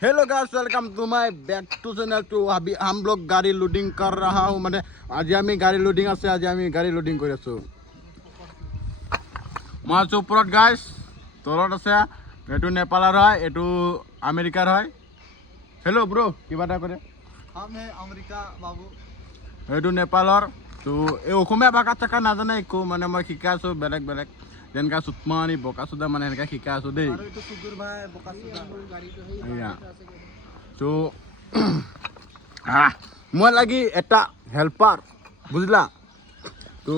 Hello guys, welcome to my back to channel. तो अभी हम लोग गाड़ी लोडिंग कर रहा हूँ माने आज आमी गाड़ी लोडिंग আছে আজি আমি গাড়ী লোডিং কৰি আছো। মই আছো ওপৰত গাইস, তলত আছে এটো নেপালৰ হয়, এটো আমেৰিকাৰ হয়। হেল্ল' ব্ৰো, কিবা এটা কৰে हम है अमेरिका बाबू। এটো নেপালৰ। তো এই অসমীয়া ভাষা থাকা নাজানে একো, মানে মই শিকাই আছো বেলেগ বেলেগ যেনেকা সুতমানি বকাসুদা মানে এনেকা শিকাই আছো দেই। और तो सुगुर भाई बकासुदा गाड़ी तो है এয়া তো मैं लगी एटा हेल्पर बुझला। तो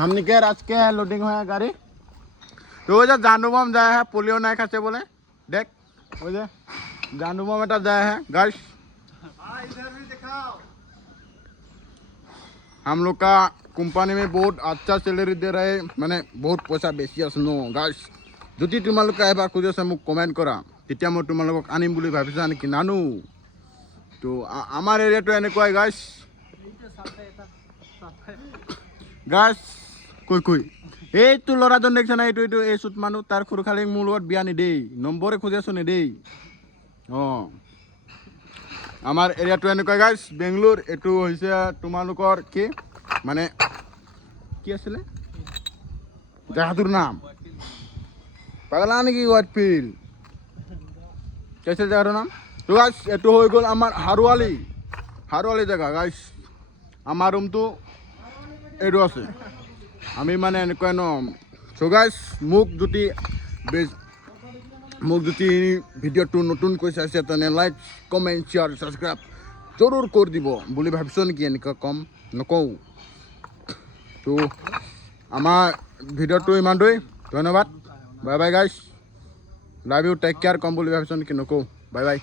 हमने के आज के लोडिंग है गाड़ी। तो वो जो जानूबम जाए है पोलियो नहीं खाते बोले देख वो जो जानूबम एटा जाए है गाइस। इधर भी दिखाओ। हम लोग का कंपनी में बहुत अच्छा सैलरी दे रहे, मैंने बहुत पैसा बेसी আছে नो गाइस। যদি তোমালোকে এবাৰ খুজিছে মোক কমেণ্ট কৰা, তেতিয়া মই তোমালোকক আনিম বুলি ভাবিছা নেকি? নানো। তো আমাৰ এৰিয়াটো এনেকুৱাই গাইস। গাইস কই কই এইটো ল'ৰাজন দেখিছে না, এইটো এইটো এই চুত মানুহ তাৰ খুৰু খালি মোৰ লগত বিয়া নিদেই, নম্বৰে খুজি আছো নেদেই। আমাৰ এৰিয়াটো এনেকুৱাই গাইস। বেংলোৰ এইটো হৈছে তোমালোকৰ কি মানে কি আছিলে জাহাদুৰ নাম পাগলা নেকি? হোৱাটফিল कैसे জাগাটোৰ নাম? তো গাইস এইটো হৈ গ'ল আমাৰ হাৰুৱালি জেগা গাইস। আমাৰ ৰুমটো এইটো আছে, আমি মানে এনেকুৱা ন। সো গাইস মোক যদি ভিডিঅ'টো নতুনকৈ চাইছে তেনে লাইক কমেণ্ট শ্বেয়াৰ ছাবস্ক্ৰাইব জৰুৰ কৰি দিব বুলি ভাবিছোঁ নেকি? এনেকুৱা কম নকওঁ। তো আমাৰ ভিডিঅ'টো ইমানটোৱেই, ধন্যবাদ, bye bye guys, love you, take care কম বুলি ভাবিছোঁ নেকি? নকওঁ, বাই বাই।